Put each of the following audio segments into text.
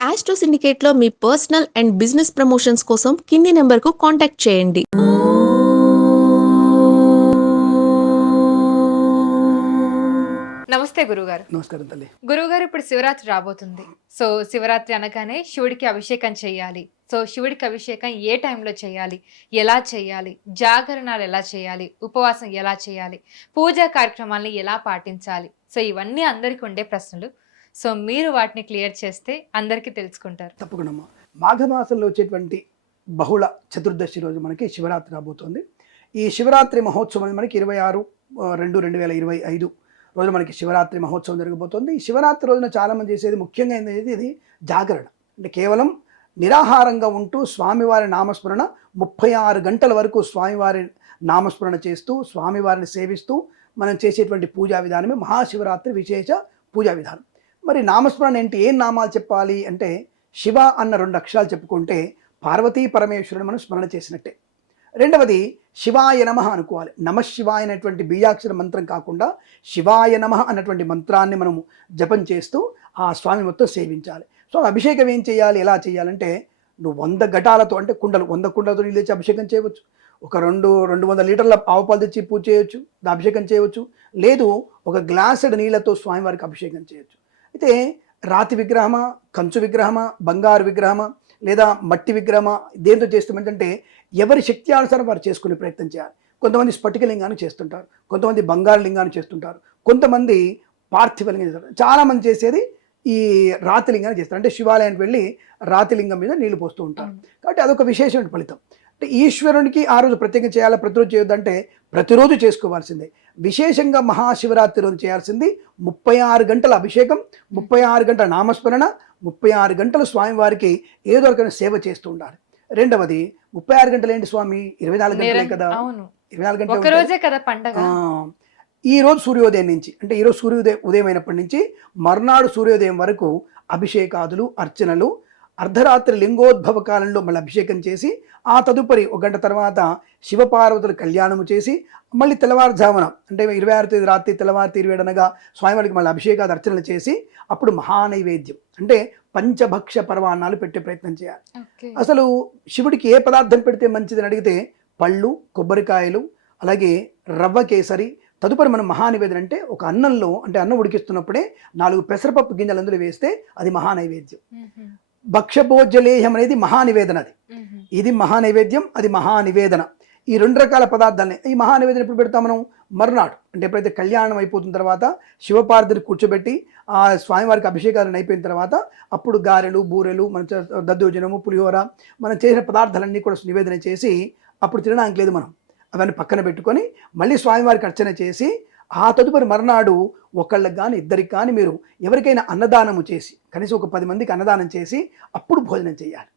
Astro సిండికేట్లో మీ personal and business promotions కోసం కింది నెంబర్కు కాంటాక్ట్ చేయండి. నమస్తే గురుగారు. నమస్కారం తల్లి. గురుగారు ఇప్పుడు శివరాత్రి రాబోతుంది. సో శివరాత్రి అనగానే శివుడికి అభిషేకం చేయాలి. సో శివుడికి అభిషేకం ఏ టైంలో చేయాలి? ఎలా చేయాలి? జాగరణాలు ఎలా చేయాలి? ఉపవాసం ఎలా చేయాలి? పూజా కార్యక్రమాలను ఎలా పాటించాలి? సో ఇవన్నీ అందరికీ ఉండే ప్రశ్నలు. సో మీరు వాటిని క్లియర్ చేస్తే అందరికీ తెలుసుకుంటారు. తప్పకుండా. మాఘమాసంలో వచ్చేటువంటి బహుళ చతుర్దశి రోజు మనకి శివరాత్రి రాబోతోంది. ఈ శివరాత్రి మహోత్సవం మనకి ఇరవై ఆరు రెండు రెండు వేల ఇరవై ఐదు రోజు మనకి శివరాత్రి మహోత్సవం జరగబోతోంది. ఈ శివరాత్రి రోజున చాలామంది చేసేది ముఖ్యంగా ఏంటంటే ఇది జాగరణ. అంటే కేవలం నిరాహారంగా ఉంటూ స్వామివారి నామస్మరణ ముప్పై ఆరు గంటల వరకు స్వామివారి నామస్మరణ చేస్తూ స్వామివారిని సేవిస్తూ మనం చేసేటువంటి పూజా విధానమే మహాశివరాత్రి విశేష పూజా విధానం. మరి నామస్మరణ ఏంటి? ఏం నామాలు చెప్పాలి? అంటే శివ అన్న రెండు అక్షరాలు చెప్పుకుంటే పార్వతీ పరమేశ్వరుని మనం స్మరణ చేసినట్టే. రెండవది శివాయ నమ అనుకోవాలి. నమ శివాయ అనేటువంటి బీజాక్షర మంత్రం కాకుండా శివాయ నమ అన్నటువంటి మంత్రాన్ని మనము జపం చేస్తూ ఆ స్వామి మొత్తం సేవించాలి. సో అభిషేకం ఏం చేయాలి? ఎలా చేయాలంటే నువ్వు వంద ఘటాలతో అంటే కుండలు వంద కుండలతో నీళ్ళు తెచ్చి అభిషేకం చేయవచ్చు. ఒక రెండు రెండు వందల లీటర్ల ఆవుపాలు తెచ్చి పూజ చేయొచ్చు అభిషేకం చేయవచ్చు. లేదు ఒక గ్లాసెడ్ నీళ్ళతో స్వామివారికి అభిషేకం చేయొచ్చు. అయితే రాతి విగ్రహమా కంచు విగ్రహమా బంగారు విగ్రహమా లేదా మట్టి విగ్రహమా దేంతో చేస్తామంటే ఎవరి శక్తి అనుసారం వారు చేసుకునే ప్రయత్నం చేయాలి. కొంతమంది స్ఫటిక లింగాన్ని చేస్తుంటారు కొంతమంది బంగారు లింగాన్ని చేస్తుంటారు కొంతమంది పార్థివ లింగం చేస్తారు చాలామంది చేసేది ఈ రాతి లింగాన్ని చేస్తారు. అంటే శివాలయానికి వెళ్ళి రాతి లింగం మీద నీళ్ళు పోస్తూ ఉంటారు. కాబట్టి అదొక విశేషమైన ఫలితం. అంటే ఈశ్వరునికి ఆ రోజు ప్రత్యేకం చేయాలా? ప్రతిరోజు చేయొద్దంటే ప్రతిరోజు చేసుకోవాల్సిందే. విశేషంగా మహాశివరాత్రి రోజు చేయాల్సింది ముప్పై ఆరు గంటల అభిషేకం ముప్పై ఆరు గంటల నామస్మరణ ముప్పై ఆరు గంటలు స్వామివారికి ఏదో రకమైన సేవ చేస్తూ ఉండాలి. రెండవది ముప్పై ఆరు గంటలు ఏంటి స్వామి? ఇరవై నాలుగు గంటలే కదా? ఇరవై నాలుగు గంటలు కదా పండగ. ఈ రోజు సూర్యోదయం నుంచి అంటే ఈరోజు సూర్యోదయం ఉదయం అయినప్పటి నుంచి మర్నాడు సూర్యోదయం వరకు అభిషేకాదులు అర్చనలు అర్ధరాత్రి లింగోద్భవ కాలంలో మళ్ళీ అభిషేకం చేసి ఆ తదుపరి ఒక గంట తర్వాత శివపార్వతుల కళ్యాణము చేసి మళ్ళీ తెల్లవారుజామున అంటే ఇరవై ఆరు తేదీ రాత్రి తెల్లవారు ఇరవై ఏడనగా స్వామివారికి మళ్ళీ అభిషేకాది అర్చనలు చేసి అప్పుడు మహానైవేద్యం అంటే పంచభక్ష పర్వాణాలు పెట్టే ప్రయత్నం చేయాలి. అసలు శివుడికి ఏ పదార్థం పెడితే మంచిదని అడిగితే పళ్ళు కొబ్బరికాయలు అలాగే రవ్వ కేసరి తదుపరి మనం మహానివేదన అంటే ఒక అన్నంలో అంటే అన్నం ఉడికిస్తున్నప్పుడే నాలుగు పెసరపప్పు గింజలు అందులో వేస్తే అది మహానైవేద్యం. భక్ష్యభోజ్యలేహం అనేది మహానివేదన అది. ఇది మహానైవేద్యం అది మహానివేదన. ఈ రెండు రకాల పదార్థాలని ఈ మహానివేదన ఎప్పుడు పెడతాం మనం? మర్నాడు. అంటే ఎప్పుడైతే కళ్యాణం అయిపోతున్న తర్వాత శివపార్వతిని కూర్చోబెట్టి ఆ స్వామివారికి అభిషేకాలను అయిపోయిన తర్వాత అప్పుడు గారెలు బూరెలు మన దద్దోజనము పులిహోర మనం చేసిన పదార్థాలన్నీ కూడా నివేదన చేసి అప్పుడు తినడానికి లేదు మనం. అవన్నీ పక్కన పెట్టుకొని మళ్ళీ స్వామివారికి అర్చన చేసి ఆ తదుపరి మర్నాడు ఒకళ్ళకి కానీ ఇద్దరికి కానీ మీరు ఎవరికైనా అన్నదానము చేసి కనీసం ఒక పది మందికి అన్నదానం చేసి అప్పుడు భోజనం చేయాలి.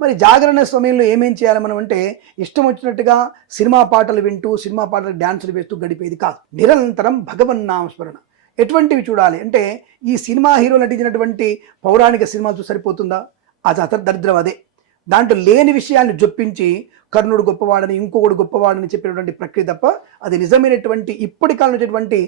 మరి జాగరణ సమయంలో ఏమేం చేయాలి మనం అంటే ఇష్టం వచ్చినట్టుగా సినిమా పాటలు వింటూ సినిమా పాటలు డ్యాన్సులు వేస్తూ గడిపేది కాదు. నిరంతరం భగవన్ నామస్మరణ. ఎటువంటివి చూడాలి అంటే ఈ సినిమా హీరో నటించినటువంటి పౌరాణిక సినిమాలు చూసి సరిపోతుందా? అది అత దరిద్రం అదే. దాంట్లో లేని విషయాన్ని జొప్పించి కర్ణుడు గొప్పవాడని ఇంకొకడు గొప్పవాడని చెప్పినటువంటి ప్రక్రియ తప్ప అది నిజమైనటువంటి ఇప్పటి కాలంటువంటి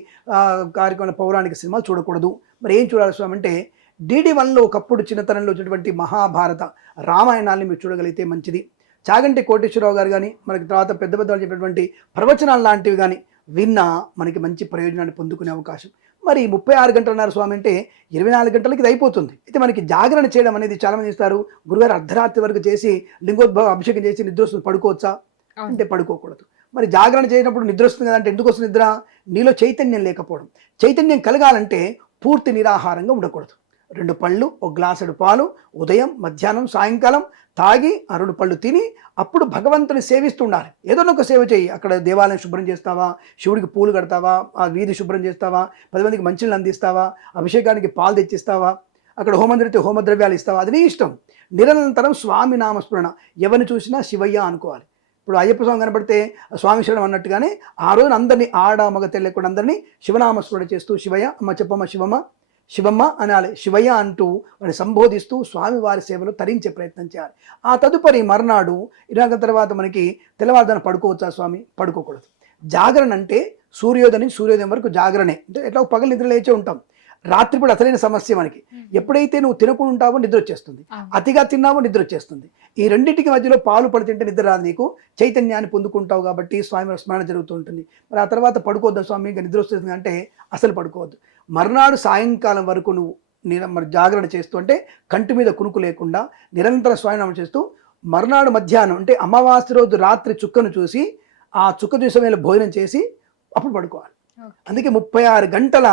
కార్యక్రమ పౌరాణిక సినిమాలు చూడకూడదు. మరి ఏం చూడాలి స్వామి అంటే డిడి వన్లో ఒకప్పుడు చిన్నతనంలో వచ్చినటువంటి మహాభారత రామాయణాన్ని మీరు చూడగలిగితే మంచిది. చాగంటి కోటేశ్వరరావు గారు కానీ మనకి తర్వాత పెద్ద పెద్ద వాళ్ళు చెప్పినటువంటి ప్రవచనాలు లాంటివి కానీ విన్నా మనకి మంచి ప్రయోజనాన్ని పొందుకునే అవకాశం. మరి ముప్పై ఆరు గంటలున్నారు స్వామి అంటే ఇరవై నాలుగు గంటలకి ఇది అయిపోతుంది. అయితే మనకి జాగరణ చేయడం అనేది చాలామంది ఇస్తారు గురుగారు అర్ధరాత్రి వరకు చేసి లింగోద్భవ అభిషేకం చేసి నిద్ర వస్తుంది. పడుకోవచ్చా. అంటే పడుకోకూడదు. మరి జాగరణ చేసినప్పుడు నిద్ర వస్తుంది కదా అంటే ఎందుకు వస్తుంది నిద్ర? నీలో చైతన్యం లేకపోవడం. చైతన్యం కలగాలంటే పూర్తి నిరాహారంగా ఉండకూడదు. రెండు పళ్ళు ఒక గ్లాసుడు పాలు ఉదయం మధ్యాహ్నం సాయంకాలం తాగి ఆ రెండు పళ్ళు తిని అప్పుడు భగవంతుని సేవిస్తుండాలి. ఏదో ఒక సేవ చేయి అక్కడ దేవాలయం శుభ్రం చేస్తావా? శివుడికి పూలు కడతావా? ఆ వీధి శుభ్రం చేస్తావా? పది మందికి మంచినీళ్ళు అందిస్తావా? అభిషేకానికి పాలు తెచ్చిస్తావా? అక్కడ హోమం జరిగితే హోమద్రవ్యాలు ఇస్తావా? అది నీ ఇష్టం. నిరంతరం స్వామి నామస్మరణ. ఎవరిని చూసినా శివయ్య అనుకోవాలి. ఇప్పుడు అయ్యప్ప స్వామి కనబడితే స్వామి శరణం అన్నట్టుగానే ఆ రోజున అందరినీ ఆడ మగ తెలియకుండా అందరినీ శివనామస్మరణ చేస్తూ శివయ్య అమ్మ చెప్పమ్మ శివమ్మ శివమ్మ అనాలి. శివయ్య అంటూ వారిని సంబోధిస్తూ స్వామివారి సేవలో తరించే ప్రయత్నం చేయాలి. ఆ తదుపరి మర్నాడు ఇరాక తర్వాత మనకి తెల్లవారుదాన పడుకోవచ్చా స్వామి? పడుకోకూడదు. జాగరణ అంటే సూర్యోదయం సూర్యోదయం వరకు జాగరణే. అంటే ఎట్లా పగలు నిద్ర లేచే ఉంటాం. రాత్రిపూట అసలైన సమస్య మనకి. ఎప్పుడైతే నువ్వు తినకుండా ఉంటావో నిద్ర వచ్చేస్తుంది. అతిగా తిన్నావో నిద్ర వచ్చేస్తుంది ఈ రెండింటికి మధ్యలో పాలు పడి తింటే నిద్ర రాదు నీకు. చైతన్యాన్ని పొందుకుంటావు కాబట్టి స్వామి స్మరణ జరుగుతూ ఉంటుంది. మరి ఆ తర్వాత పడుకోవద్దు స్వామి? ఇంకా నిద్ర వస్తుంది అంటే అసలు పడుకోవద్దు. మర్నాడు సాయంకాలం వరకు నువ్వు నిర మరి జాగరణ చేస్తూ అంటే కంటి మీద కునుకు లేకుండా నిరంతర స్వామినామం చేస్తూ మర్నాడు మధ్యాహ్నం అంటే అమావాస్య రోజు రాత్రి చుక్కను చూసి ఆ చుక్క చూసే సమయంలో భోజనం చేసి అప్పుడు పడుకోవాలి. అందుకే ముప్పై ఆరు గంటల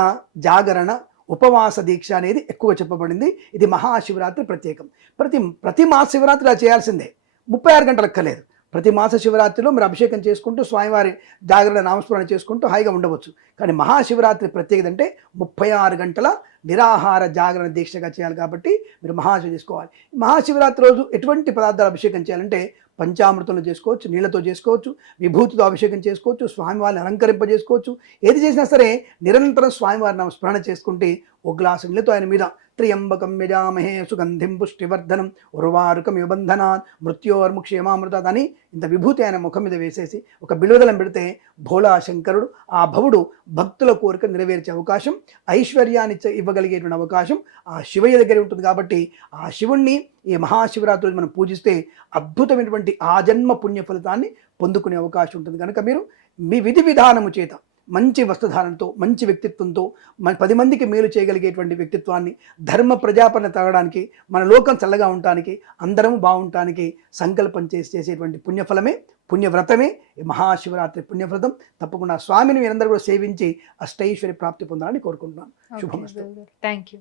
జాగరణ ఉపవాస దీక్ష అనేది ఎక్కువ చెప్పబడింది. ఇది మహాశివరాత్రి ప్రత్యేకం. ప్రతి ప్రతి మాస శివరాత్రి అలా చేయాల్సిందే. ముప్పై ఆరు గంటలు అక్కర్లేదు ప్రతి మాస శివరాత్రిలో మీరు అభిషేకం చేసుకుంటూ స్వామివారి జాగరణ నామస్మరణ చేసుకుంటూ హాయిగా ఉండవచ్చు. కానీ మహాశివరాత్రి ప్రత్యేకత అంటే ముప్పై ఆరు గంటల నిరాహార జాగరణ దీక్షగా చేయాలి కాబట్టి మీరు మహాశివ చేసుకోవాలి మహాశివరాత్రి రోజు ఎటువంటి పదార్థాలు అభిషేకం చేయాలంటే పంచామృతంలో చేసుకోవచ్చు నీళ్ళతో చేసుకోవచ్చు విభూతితో అభిషేకం చేసుకోవచ్చు స్వామివారిని అలంకరింపజేసుకోవచ్చు. ఏది చేసినా సరే నిరంతరం స్వామివారి నామ స్మరణ చేసుకుంటే ఒక గ్లాసు నీళ్ళతో ఆయన మీద త్రియంబకం యజామహే సుగంధిం పుష్టివర్ధనం. ఉర్వారుకం యుబంధనాన్ మృత్యోర్ముక్షేమామృతాత్ అని ఇంత విభూతి ఆయన ముఖం మీద వేసేసి ఒక బిలువదలం పెడితే భోళా శంకరుడు ఆ భవుడు భక్తుల కోరిక నెరవేర్చే అవకాశం ఐశ్వర్యాన్ని ఇవ్వగలిగేటువంటి అవకాశం ఆ శివయ్య దగ్గర ఉంటుంది కాబట్టి ఆ శివుణ్ణి ఈ మహాశివరాత్రి మనం పూజిస్తే అద్భుతమైనటువంటి ఆ జన్మ పుణ్య ఫలితాన్ని పొందుకునే అవకాశం ఉంటుంది. కనుక మీరు మీ విధి విధానము చేత మంచి వస్త్రధారణతో మంచి వ్యక్తిత్వంతో మన పది మందికి మేలు చేయగలిగేటువంటి వ్యక్తిత్వాన్ని ధర్మ ప్రజాపరణ తాగడానికి మన లోకం చల్లగా ఉండటానికి అందరం బాగుండటానికి సంకల్పం చేసి చేసేటువంటి పుణ్యఫలమే పుణ్యవ్రతమే ఈ మహాశివరాత్రి పుణ్యవ్రతం. తప్పకుండా స్వామిని మీరందరూ కూడా సేవించి అష్టైశ్వర్య ప్రాప్తి పొందాలని కోరుకుంటున్నాను. శుభమస్తు. Thank you.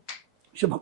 శుభం.